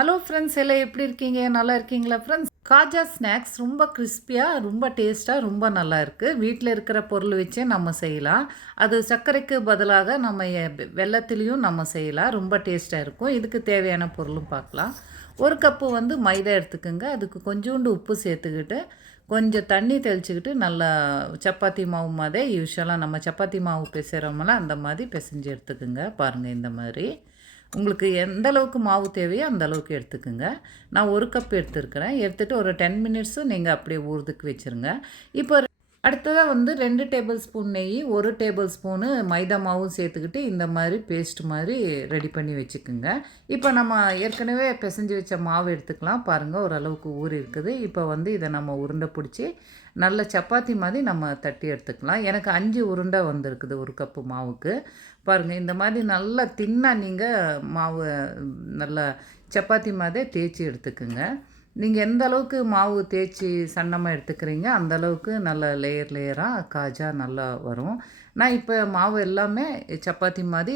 Hello friends எல்லாம் எப்படி இருக்கீங்க? நல்லா இருக்கீங்களா ஃப்ரெண்ட்ஸ் காஜா ஸ்நாக்ஸ் ரொம்ப கிறிஸ்பியாக ரொம்ப டேஸ்ட்டாக ரொம்ப நல்லா இருக்குது வீட்டில் இருக்கிற பொருள் வச்சே நம்ம செய்யலாம். அது சர்க்கரைக்கு பதிலாக நம்ம எ- வெல்லத்துலேயும் நம்ம செய்யலாம். ரொம்ப டேஸ்ட்டாக இருக்கும். இதுக்கு தேவையான பொருளும் பார்க்கலாம். ஒரு கப்பு வந்து மைதா எடுத்துக்கோங்க. அதுக்கு கொஞ்சோண்டு உப்பு சேர்த்துக்கிட்டு கொஞ்சம் தண்ணி தெளிச்சுக்கிட்டு நல்லா சப்பாத்தி மாவு மாதிரி யூஸ்வலாக நம்ம சப்பாத்தி மாவு பிசைகிறோம்ல அந்த மாதிரி பிசைஞ்சு எடுத்துக்கோங்க. பாருங்கள் இந்த மாதிரி. உங்களுக்கு எந்த அளவுக்கு மாவு தேவையோ அந்த அளவுக்கு எடுத்துக்கோங்க. நான் ஒரு கப் எடுத்துருக்கிறேன். எடுத்துகிட்டு ஒரு டென் மினிட்ஸும் நீங்கள் அப்படியே ஊறுதுக்கு வச்சுருங்க. இப்போ அடுத்ததாக வந்து ரெண்டு டேபிள் ஸ்பூன் நெய் ஒரு டேபிள் ஸ்பூனு மைதா மாவும் சேர்த்துக்கிட்டு இந்த மாதிரி பேஸ்ட் மாதிரி ரெடி பண்ணி வச்சுக்கோங்க. இப்போ நம்ம ஏற்கனவே பிசைஞ்சு வச்ச மாவு எடுத்துக்கலாம். பாருங்கள் ஓரளவுக்கு ஊறி இருக்குது. இப்போ வந்து இதை நம்ம உருண்டை பிடிச்சி நல்ல சப்பாத்தி மாதிரி நம்ம தட்டி எடுத்துக்கலாம். எனக்கு அஞ்சு உருண்டை வந்திருக்குது ஒரு கப்பு மாவுக்கு. பாருங்கள் இந்த மாதிரி நல்லா தின்னாக நீங்கள் மாவு நல்லா சப்பாத்தி மாதிரி தேய்ச்சி எடுத்துக்குங்க. நீங்கள் எந்த அளவுக்கு மாவு தேய்ச்சி சன்னமாக எடுத்துக்கிறீங்க அந்த அளவுக்கு நல்ல லேயர் லேயராக காஜா நல்லா வரும். நான் இப்போ மாவு எல்லாமே சப்பாத்தி மாதிரி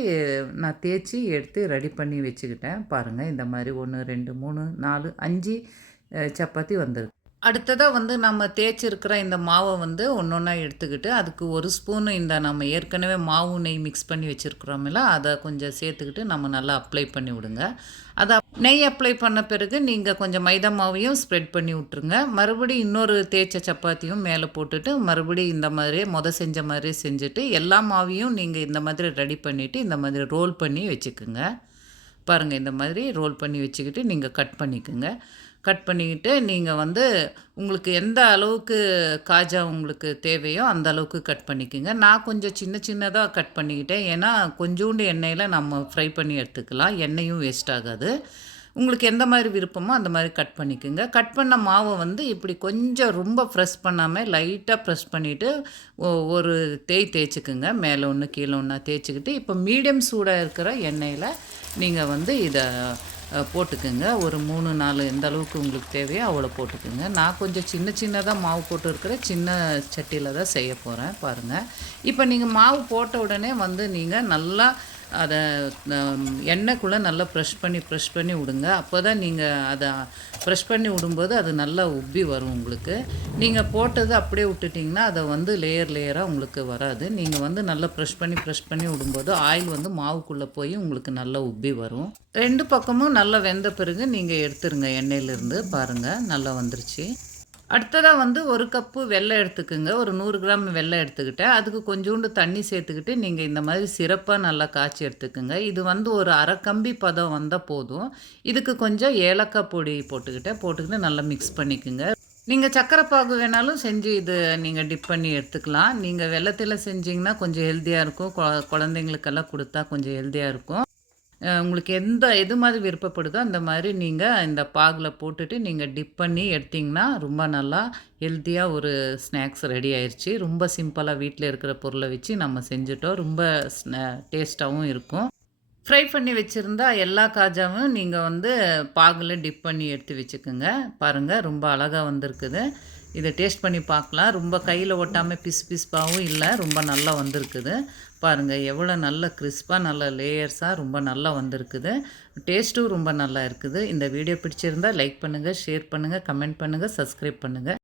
நான் தேய்ச்சி எடுத்து ரெடி பண்ணி வச்சுக்கிட்டேன். பாருங்கள் இந்த மாதிரி ஒன்று ரெண்டு மூணு நாலு அஞ்சு சப்பாத்தி வந்துருக்கு. அடுத்ததாக வந்து நம்ம தேய்ச்சிருக்கிற இந்த மாவை வந்து ஒன்று ஒன்றா எடுத்துக்கிட்டு அதுக்கு ஒரு ஸ்பூனு இந்த நம்ம ஏற்கனவே மாவு நெய் மிக்ஸ் பண்ணி வச்சுருக்குறோமில்ல அதை கொஞ்சம் சேர்த்துக்கிட்டு நம்ம நல்லா அப்ளை பண்ணி விடுங்க. அதை நெய் அப்ளை பண்ண பிறகு நீங்கள் கொஞ்சம் மைதா மாவையும் ஸ்ப்ரெட் பண்ணி விட்ருங்க மறுபடியும் இன்னொரு தேய்ச்ச சப்பாத்தியும் மேலே போட்டுட்டு மறுபடியும் இந்த மாதிரியே முத செஞ்ச மாதிரி செஞ்சுட்டு எல்லா மாவையும் நீங்கள் இந்த மாதிரி ரெடி பண்ணிவிட்டு இந்த மாதிரி ரோல் பண்ணி வச்சுக்குங்க. பாருங்கள் இந்த மாதிரி ரோல் பண்ணி வச்சுக்கிட்டு நீங்கள் கட் பண்ணிக்கோங்க. கட் பண்ணிக்கிட்டு நீங்கள் வந்து உங்களுக்கு எந்த அளவுக்கு காஜா உங்களுக்கு தேவையோ அந்த அளவுக்கு கட் பண்ணிக்கோங்க. நான் கொஞ்சம் சின்ன சின்னதாக கட் பண்ணிக்கிட்டேன். ஏன்னா கொஞ்சோண்டு எண்ணெயில் நம்ம ஃப்ரை பண்ணி எடுத்துக்கலாம். எண்ணெயும் வேஸ்ட் ஆகாது. உங்களுக்கு எந்த மாதிரி விருப்பமோ அந்த மாதிரி கட் பண்ணிக்கோங்க. கட் பண்ண மாவை வந்து இப்படி கொஞ்சம் ரொம்ப ப்ரெஸ் பண்ணாமல் லைட்டாக ப்ரெஸ் பண்ணிவிட்டு ஒரு தேய் தேய்ச்சிக்குங்க. மேலே ஒன்று கீழே ஒன்றா தேய்ச்சிக்கிட்டு இப்போ மீடியம் சூடாக இருக்கிற எண்ணெயில் நீங்கள் வந்து இதை போட்டுக்கோங்க. ஒரு மூணு நாலு எந்த அளவுக்கு உங்களுக்கு தேவையோ அவ்வளோ போட்டுக்கோங்க. நான் கொஞ்சம் சின்ன சின்னதாக மாவு போட்டு இருக்கிற சின்ன சட்டியில் தான் செய்ய போகிறேன் பாருங்கள் இப்போ நீங்கள் மாவு போட்ட உடனே வந்து நீங்கள் நல்லா அதை எண்ணெய்க்குள்ளே நல்லா ப்ரெஷ் பண்ணி ப்ரெஷ் பண்ணி விடுங்க. அப்போ தான் நீங்கள் அதை ப்ரெஷ் பண்ணி விடும்போது அது நல்லா உப்பி வரும் உங்களுக்கு. நீங்கள் போட்டது அப்படியே விட்டுட்டிங்கன்னா அதை வந்து லேயர் லேயராக உங்களுக்கு வராது. நீங்கள் வந்து நல்லா ப்ரெஷ் பண்ணி ப்ரெஷ் பண்ணி விடும்போது ஆயில் வந்து மாவுக்குள்ளே போய் உங்களுக்கு நல்லா உப்பி வரும். ரெண்டு பக்கமும் நல்லா வெந்த பிறகு நீங்கள் எடுத்துருங்க எண்ணெயிலேருந்து பாருங்கள் நல்லா வந்துருச்சு. அடுத்ததாக வந்து ஒரு கப்பு வெள்ளை எடுத்துக்கோங்க. ஒரு நூறு கிராம் வெள்ளை எடுத்துக்கிட்டேன். அதுக்கு கொஞ்சோண்டு தண்ணி சேர்த்துக்கிட்டு நீங்கள் இந்த மாதிரி சிறப்பாக நல்லா காய்ச்சி எடுத்துக்கோங்க. இது வந்து ஒரு அரை கம்பி பதம் வந்தால் போதும். இதுக்கு கொஞ்சம் ஏலக்காய் பொடி போட்டுக்கிட்டேன். போட்டுக்கிட்டு நல்லா மிக்ஸ் பண்ணிக்கோங்க. நீங்கள் சக்கரை பாகு வேணாலும் செஞ்சு இது நீங்கள் டிப் பண்ணி எடுத்துக்கலாம். நீங்கள் வெள்ளத்தில் செஞ்சிங்கன்னா கொஞ்சம் ஹெல்த்தியாக இருக்கும். கொ- குழந்தைங்களுக்கெல்லாம் கொடுத்தா கொஞ்சம் ஹெல்த்தியாக இருக்கும். உங்களுக்கு எந்த எது மாதிரி விருப்பப்படுதோ அந்த மாதிரி நீங்கள் இந்த பாகில் போட்டுட்டு நீங்கள் டிப் பண்ணி எடுத்திங்கன்னா ரொம்ப நல்லா ஹெல்த்தியாக ஒரு ஸ்நாக்ஸ் ரெடி ஆயிடுச்சு ரொம்ப சிம்பிளாக வீட்டில் இருக்கிற பொருளை வச்சு நம்ம செஞ்சுட்டோம். ரொம்ப டேஸ்ட்டாகவும் இருக்கும். ஃப்ரை பண்ணி வச்சுருந்தா எல்லா காஜாவும் நீங்கள் வந்து பாகில் டிப் பண்ணி எடுத்து வச்சுக்கோங்க. பாருங்கள் ரொம்ப அழகாக வந்திருக்குது. இதை டேஸ்ட் பண்ணி பார்க்கலாம். ரொம்ப கையில் ஒட்டாமல் பிசு பிசுப்பாகவும் இல்லை. ரொம்ப நல்லா வந்திருக்குது. பாருங்கள் எவ்வளோ நல்ல கிறிஸ்பாக நல்ல லேயர்ஸாக ரொம்ப நல்லா வந்திருக்குது. டேஸ்ட்டும் ரொம்ப நல்லா இருக்குது. இந்த வீடியோ பிடிச்சிருந்தா லைக் பண்ணுங்கள் ஷேர் பண்ணுங்கள் கமெண்ட் பண்ணுங்கள் சப்ஸ்கிரைப் பண்ணுங்கள்